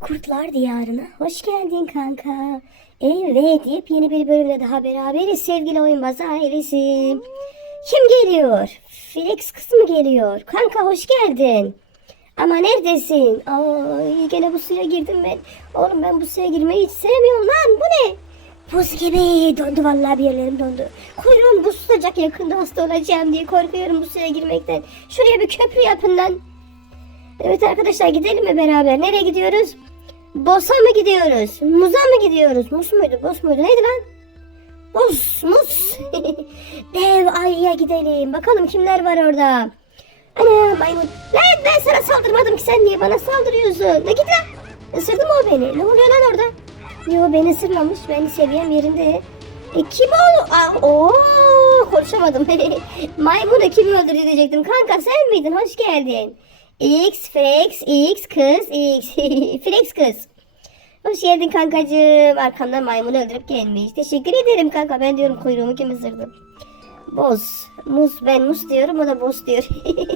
Kurtlar Diyarı'na hoş geldin kanka. Evet, yepyeni bir bölümde daha beraberiz sevgili oyunbaz ailesi. Kim geliyor? Felix kız mı geliyor? Kanka hoş geldin. Ama neredesin? Ay gene bu suya girdim ben. Oğlum ben bu suya girmeyi hiç sevmiyorum lan. Bu ne? Buz gibi dondu vallahi bir yerlerim dondu. Kuyruğum buz tutacak yakında hasta olacağım diye korkuyorum bu suya girmekten. Şuraya bir köprü yapın lan. Evet arkadaşlar gidelim mi beraber? Nereye gidiyoruz? Bosa mı gidiyoruz? Muza mı gidiyoruz? Mus muydu? Bos muydu? Neydi lan? Mus, mus. Dev ayıya gidelim. Bakalım kimler var orada. Ana maymun. Lan ben sana saldırmadım ki sen niye bana saldırıyorsun? Ne git lan. Isırdı mı o beni? Ne oluyor lan orada? Yo beni ısırmamış. Ben seviyem yerinde. E, kim o? Aa, oo, konuşamadım. Maymunu kim öldürdü diyecektim. Kanka sen miydin? Hoş geldin. X, Flex, X, kız, X. Flex kız. Hoş geldin kankacığım. Arkamdan maymun öldürüp gelmiş. Teşekkür ederim kanka. Ben diyorum kuyruğumu kim ısırdı? Boz. Muz. Ben mus diyorum. O da boz diyor.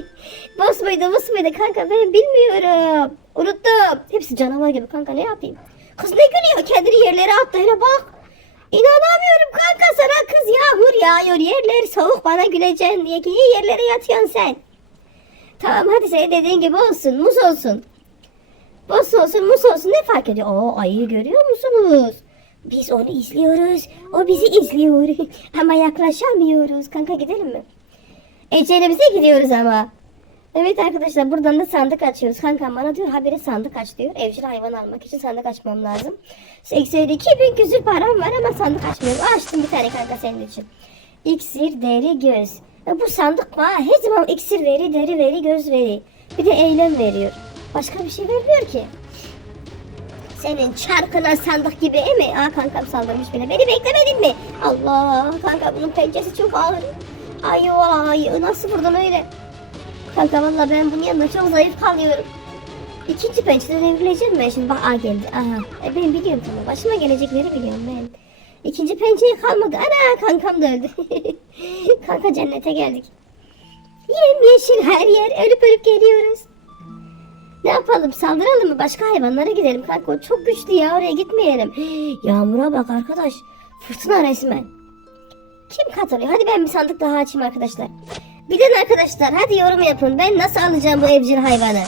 boz muydu? Mus muydu? Kanka ben bilmiyorum. Unuttum. Hepsi canavar gibi kanka ne yapayım? Kız ne gülüyor? Kendini yerlere attı. Hele bak. İnanamıyorum kanka sana kız yağmur yağıyor. Yerler soğuk bana güleceksin diye ki yerlere yatıyorsun sen. Tamam hadi senin dediğin gibi olsun. Mus olsun. Boz olsun mus olsun ne fark ediyor? Oo ayıyı görüyor musunuz? Biz onu izliyoruz. O bizi izliyor. ama yaklaşamıyoruz. Kanka gidelim mi? Ecelimize gidiyoruz ama. Evet arkadaşlar buradan da sandık açıyoruz. Kankam bana diyor haberi sandık aç diyor. Evcil hayvan almak için sandık açmam lazım. 82 bin küsür param var ama sandık açmıyorum. Açtım bir tane kanka senin için. İksir, deri, göz. E, bu sandık bana her zaman iksir veri, deri veri, göz veri. Bir de eylem veriyor. Başka bir şey vermiyor ki. Senin çarkına sandık gibi değil mi? Aa kankam saldırmış bile. Beni beklemedin mi? Allah kanka bunun pençesi çok ağır. Ay ay nasıl buradan öyle? Kanka valla ben bunun yanında çok zayıf kalıyorum. İkinci pençeden evrileceğim ben şimdi. Bak aa geldi. Aha. E, ben biliyorum tamam. Başıma gelecekleri biliyorum ben. İkinci pençeye kalmadı. Ana kankam da öldü. Kanka cennete geldik. Yem yeşil her yer. Ölüp ölüp geliyoruz. Ne yapalım saldıralım mı? Başka hayvanlara gidelim kanka. O çok güçlü ya oraya gitmeyelim. Yağmura bak arkadaş. Fırtına resmen. Kim katılıyor? Hadi ben bir sandık daha açayım arkadaşlar. Bilin arkadaşlar hadi yorum yapın. Ben nasıl alacağım bu evcil hayvanı?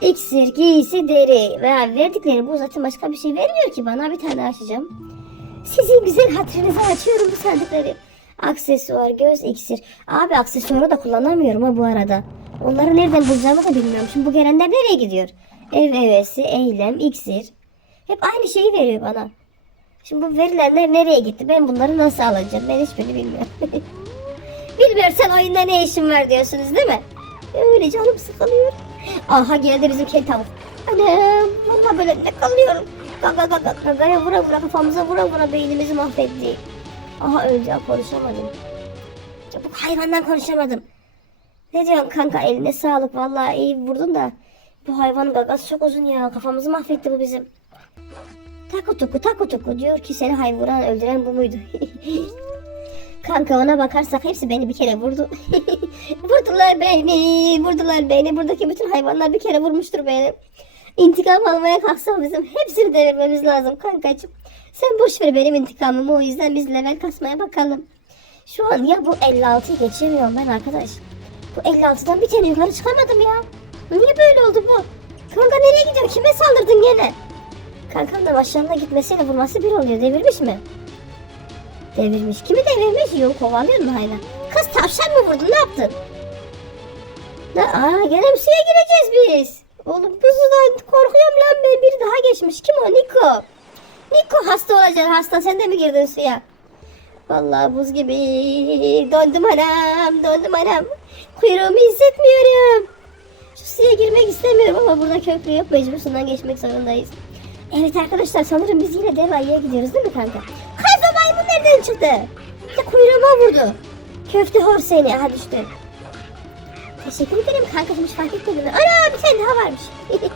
İksir, giysi, deri veya verdikleri bu zaten başka bir şey vermiyor ki bana. Bir tane açacağım. Sizin güzel hatırınıza açıyorum bu sandıkları. Aksesuar, göz, iksir. Abi aksesuarı da kullanamıyorum ha bu arada. Onları nereden bulacağımı da bilmiyorum. Şimdi bu gelenler nereye gidiyor? Ev evesi, eylem, iksir. Hep aynı şeyi veriyor bana. Şimdi bu verilenler nereye gitti? Ben bunları nasıl alacağım? Ben hiçbirini bilmiyorum. Bilmiyorsan oyunda ne işin var diyorsunuz değil mi? Öyle canım sıkılıyor. Aha geldi bizim kel tavuk. Anam valla böyle ne kalıyorum. Gaga gaga gagaya vura vura kafamıza vura vura beynimizi mahvetti. Aha ya konuşamadım. Ya bu hayvandan konuşamadım. Ne diyorsun kanka eline sağlık vallahi iyi vurdun da. Bu hayvanın gagası çok uzun ya kafamızı mahvetti bu bizim. Taku tuku taku tuku diyor ki seni hayvan öldüren bu muydu? Kanka ona bakarsak hepsi beni bir kere vurdu. vurdular beni, vurdular beni. Buradaki bütün hayvanlar bir kere vurmuştur beni. İntikam almaya kalksam bizim hepsini devirmemiz lazım kankacığım. Sen boş ver benim intikamımı o yüzden biz level kasmaya bakalım. Şu an ya bu 56'yı geçemiyorum ben arkadaş. Bu 56'dan bir kere yukarı çıkamadım ya. Niye böyle oldu bu? Kanka nereye gidiyor? Kime saldırdın gene? Kankam da maşallah gitmesiyle vurması bir oluyor. Devirmiş mi? Devirmiş. Kimi devirmiş? Yok kovalıyor mu hala? Kız tavşan mı vurdun? Ne yaptın? Ne? Aa gene suya gireceğiz biz. Oğlum bu sudan korkuyorum lan ben. Biri daha geçmiş. Kim o? Niko. Niko hasta olacaksın. Hasta sen de mi girdin suya? Vallahi buz gibi. Dondum anam. Dondum anam. Kuyruğumu hissetmiyorum. Şu suya girmek istemiyorum ama burada köprü yok. Mecbur sudan geçmek zorundayız. Evet arkadaşlar sanırım biz yine dev ayıya gidiyoruz değil mi kanka? O maymun nereden çıktı? De kuyruğuma vurdu. Köfte hor seni. Aha düştü. Teşekkür ederim kankacığım hiç fark etmedim. Ana bir tane daha varmış.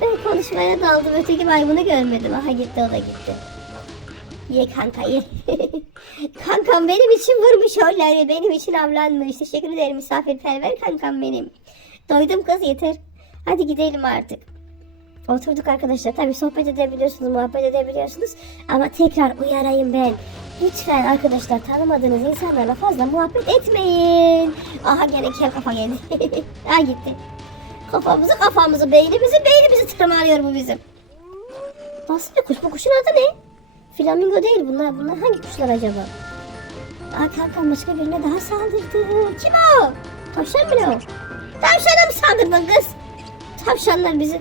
ben konuşmaya daldım. Öteki maymunu görmedim. Aha gitti o da gitti. Ye kanka ye. kankam benim için vurmuş oyları. Benim için avlanmış. Teşekkür ederim misafirperver kankam benim. Doydum kız yeter. Hadi gidelim artık. Oturduk arkadaşlar. Tabii sohbet edebiliyorsunuz, muhabbet edebiliyorsunuz. Ama tekrar uyarayım ben. Lütfen arkadaşlar tanımadığınız insanlarla fazla muhabbet etmeyin. Aha gene kel kafa geldi. ha gitti. Kafamızı kafamızı, beynimizi beynimizi tırmalıyor bu bizim. Nasıl bir kuş? Bu kuşun adı ne? Flamingo değil bunlar. Bunlar hangi kuşlar acaba? Aa kanka başka birine daha saldırdı. Kim o? Tavşan mı o? Tavşana mı saldırdın kız? Tavşanlar bizi...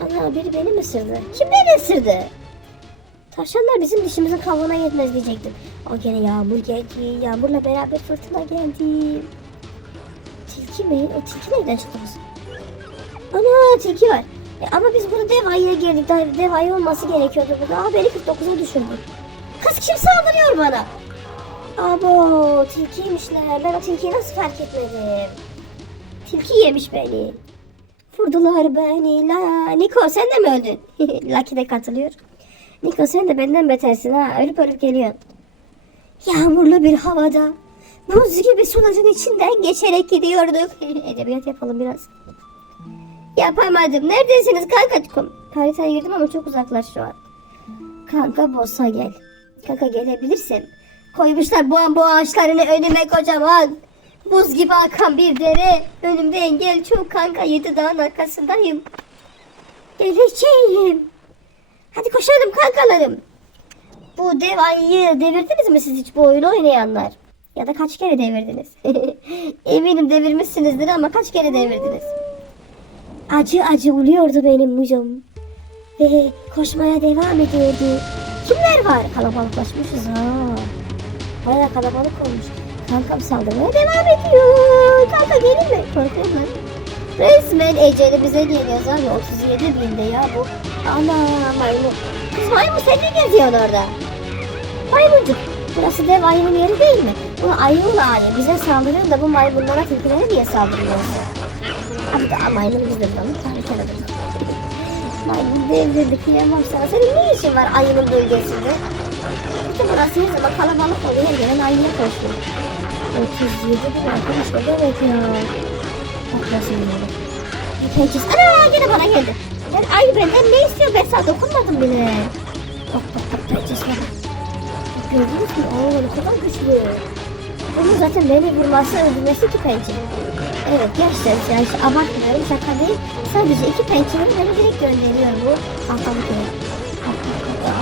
Ana biri beni mi ısırdı? Kim beni ısırdı? Tavşanlar bizim dişimizin kavuğuna yetmez diyecektim. O gene yağmur geldi. Yağmurla beraber fırtına geldi. Tilki mi? O tilki nereden çıktı? Ana tilki var. E, ama biz bunu dev ayıya girdik. Dev ayı olması gerekiyordu burada. Aa beni 49'a düşürdü. Kız kim saldırıyor bana? Abo tilkiymişler. Ben o tilkiyi nasıl fark etmedim? Tilki yemiş beni. Vurdular beni la. Niko sen de mi öldün? Lucky de katılıyor. Niko sen de benden betersin ha. Ölüp ölüp geliyorsun. Yağmurlu bir havada buz gibi suların içinden geçerek gidiyorduk. Edebiyat yapalım biraz. Yapamadım. Neredesiniz kanka? Haritaya girdim ama çok uzaklar şu an. Kanka bossa gel. Kanka gelebilirsin. Koymuşlar bu bu ağaçlarını önüme kocaman. Buz gibi akan bir dere. Önümde engel çok kanka. Yedi dağın arkasındayım. Geleceğim. Hadi koşalım kankalarım. Bu dev ayıyı devirdiniz mi siz hiç bu oyunu oynayanlar? Ya da kaç kere devirdiniz? Eminim devirmişsinizdir ama kaç kere devirdiniz? Acı acı uluyordu benim mucum. Ve koşmaya devam ediyordu. Kimler var? Kalabalıklaşmışız ha. Bayağı kalabalık olmuş. Kankam saldırmaya devam ediyor. Kanka gelin mi? Korkuyorum lan. Resmen eceli bize geliyor abi 37 binde ya bu. Ana maymun. Kız maymun sen ne geziyorsun orada? Maymuncuk. Burası dev ayının yeri değil mi? Bu ayının ayı. Bize saldırıyor da bu maymunlara tilkilere niye saldırıyorsun? Abi daha maymunu biz de bulalım. Tabii tanıdım. Maymun devrildik diyemem sana. Senin ne işin var ayının bölgesinde? İşte burası her zaman kalabalık oluyor. Her gelen ayıya koşuyor. 37 bin arkadaşlar evet ya. Bir pençesi. Ana gene bana geldi. Ben ayı benden ne istiyor? Ben sana dokunmadım bile. Bak bak bak pençesine bak. Bak gördünüz mü? Oo ne kadar güçlü. Bunun zaten beni vurması öldürmesi ki pençe. Evet gerçekten yani işte abartmıyorum şaka değil. Sadece iki pençeleri beni direkt gönderiyor bu haftalık yere.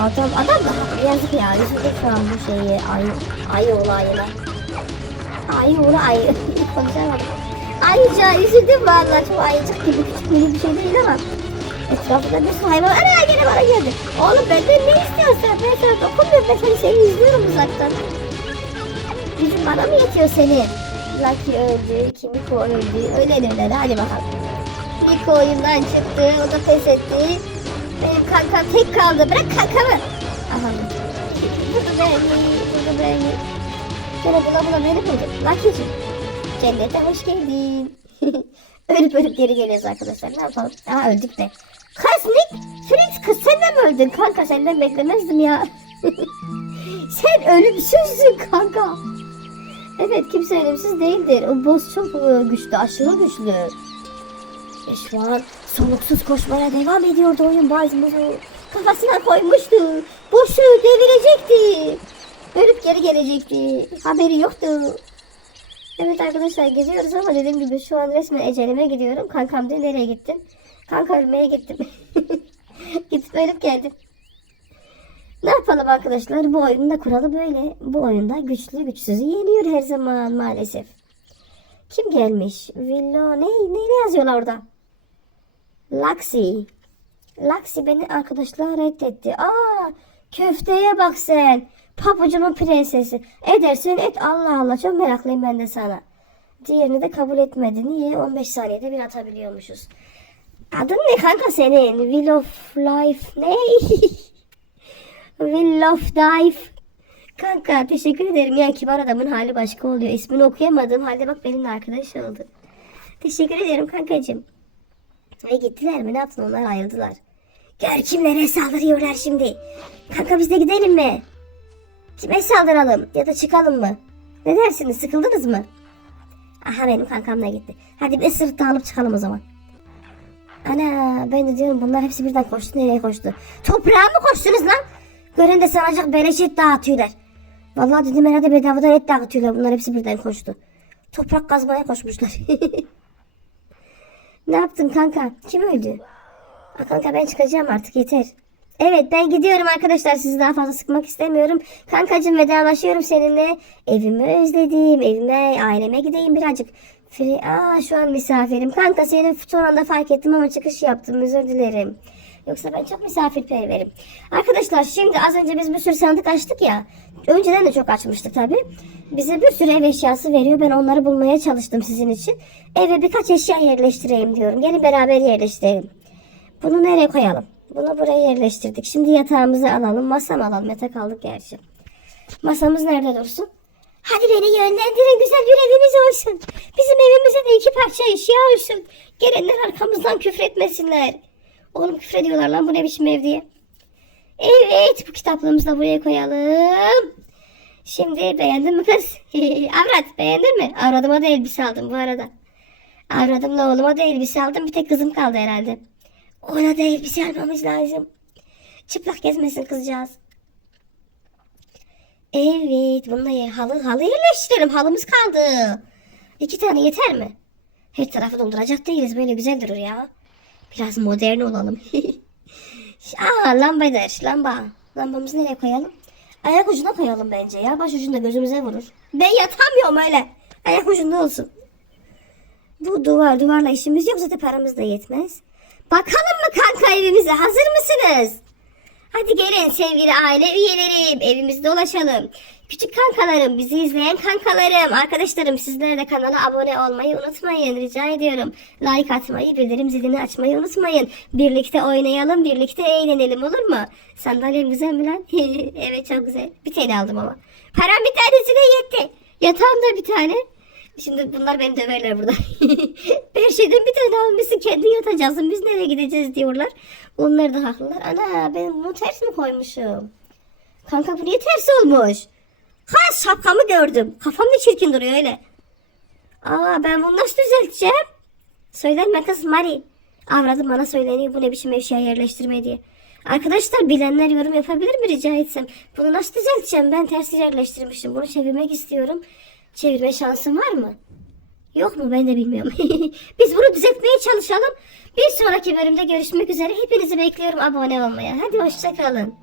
Adam, adam da yazık ya. Üzüldük şu an bu şeyi ayı, ayı olayına. Ayı oğlu ayı. Konuşamadım. Ayıca üzüldüm valla çok ayıcık gibi küçük bir şey değil ama. Etrafında bir sürü hayvan. Ana gene bana geldi. Oğlum benden ne istiyorsun? Ben sana dokunmuyorum. Ben seni, seni izliyorum uzaktan. Gücün bana mı yetiyor senin? Lucky öldü, Kimiko öldü. Ölen ölen hadi bakalım. Miko oyundan çıktı, o da pes etti. Benim kankam tek kaldı. Bırak kankamı. Aha. Vurdu beni, vurdu beni. Gene bula bula beni buldu. Lucky'cim. Cennete hoş geldin. ölüp ölüp geri geliyoruz arkadaşlar. Ne yapalım? Aha öldük de. Nick, Fritz kız sen mi öldün? Kanka senden beklemezdim ya. sen ölümsüzsün kanka. Evet kimse ölümsüz değildir. O boss çok e, güçlü, aşırı güçlü. E şu an soluksuz koşmaya devam ediyordu oyun bazımızı. Kafasına koymuştu. Boşu devirecekti. Ölüp geri gelecekti. Haberi yoktu. Evet arkadaşlar geziyoruz ama dediğim gibi şu an resmen ecelime gidiyorum. Kankam diyor nereye gittin? Kanka ölmeye gittim. Gidip ölüp geldim. Ne yapalım arkadaşlar? Bu oyunun da kuralı böyle. Bu oyunda güçlü güçsüzü yeniyor her zaman maalesef. Kim gelmiş? Villo ne? Ne, ne yazıyorlar orada? Laxi. Laxi beni arkadaşlar reddetti. Aa, köfteye bak sen. Pabucumun prensesi. Edersen et Allah Allah. Çok meraklıyım ben de sana. Diğerini de kabul etmedi. Niye? 15 saniyede bir atabiliyormuşuz. Adın ne kanka senin? Will of Life ne? Will of Life. Kanka teşekkür ederim ya kibar adamın hali başka oluyor. İsmini okuyamadığım halde bak benimle arkadaş oldu. Teşekkür ederim kankacığım. Ve gittiler mi? Ne yaptın? Onlar ayrıldılar. Gör kimlere saldırıyorlar şimdi. Kanka biz de gidelim mi? Kime saldıralım? Ya da çıkalım mı? Ne dersiniz? Sıkıldınız mı? Aha benim kankam da gitti. Hadi bir da alıp çıkalım o zaman. Ana ben de diyorum bunlar hepsi birden koştu. Nereye koştu? Toprağa mı koştunuz lan? Gören de sanacak beleş et dağıtıyorlar. Vallahi dedim herhalde bedavadan et dağıtıyorlar. Bunlar hepsi birden koştu. Toprak kazmaya koşmuşlar. ne yaptın kanka? Kim öldü? Aa, kanka ben çıkacağım artık yeter. Evet ben gidiyorum arkadaşlar sizi daha fazla sıkmak istemiyorum. Kankacım vedalaşıyorum seninle. Evimi özledim. Evime aileme gideyim birazcık. Fri Aa şu an misafirim. Kanka seni son fark ettim ama çıkış yaptım özür dilerim. Yoksa ben çok misafirperverim. Arkadaşlar şimdi az önce biz bir sürü sandık açtık ya. Önceden de çok açmıştık tabi. Bize bir sürü ev eşyası veriyor. Ben onları bulmaya çalıştım sizin için. Eve birkaç eşya yerleştireyim diyorum. Gelin beraber yerleştirelim. Bunu nereye koyalım? Bunu buraya yerleştirdik. Şimdi yatağımızı alalım. Masam alalım. Yatak aldık gerçi. Masamız nerede dursun? Hadi beni yönlendirin. Güzel bir evimiz olsun. Bizim evimize de iki parça eşya olsun. Gelenler arkamızdan küfretmesinler. Oğlum küfrediyorlar lan bu ne biçim ev diye. Evet bu kitaplığımızı da buraya koyalım. Şimdi beğendin mi kız? Avrat beğendin mi? Avradıma da elbise aldım bu arada. Avradımla oğluma da elbise aldım. Bir tek kızım kaldı herhalde. Ona da elbise almamız lazım. Çıplak gezmesin kızcağız. Evet bununla yer, halı, halı yerleştirelim. Halımız kaldı. İki tane yeter mi? Her tarafı dolduracak değiliz. Böyle güzel durur ya. Biraz modern olalım. Aa lambadır. Lamba. Lambamızı nereye koyalım? Ayak ucuna koyalım bence ya. Baş ucunda gözümüze vurur. Ben yatamıyorum öyle. Ayak ucunda olsun. Bu duvar duvarla işimiz yok zaten paramız da yetmez. Bakalım mı kanka evimize hazır mısınız? Hadi gelin sevgili aile üyelerim evimizde dolaşalım. Küçük kankalarım bizi izleyen kankalarım arkadaşlarım sizler de kanala abone olmayı unutmayın rica ediyorum. Like atmayı bildirim zilini açmayı unutmayın. Birlikte oynayalım birlikte eğlenelim olur mu? Sandalyem güzel mi lan? evet çok güzel. Bir tane aldım ama. Param bir tanesine yetti. Yatağım da bir tane. Şimdi bunlar beni döverler burada. Her şeyden bir tane almışsın kendi yatacaksın biz nereye gideceğiz diyorlar. Onlar da haklılar. Ana ben bunu ters mi koymuşum? Kanka bu niye ters olmuş? Ha şapkamı gördüm. Kafam ne çirkin duruyor öyle. Aa ben bunu nasıl düzelteceğim? Söylenme kız Mari. Avradım bana söyleniyor bu ne biçim eşya yerleştirme diye. Arkadaşlar bilenler yorum yapabilir mi rica etsem? Bunu nasıl düzelteceğim? Ben ters yerleştirmişim. Bunu çevirmek istiyorum. Çevirme şansım var mı? Yok mu ben de bilmiyorum. Biz bunu düzeltmeye çalışalım. Bir sonraki bölümde görüşmek üzere. Hepinizi bekliyorum abone olmaya. Hadi hoşçakalın.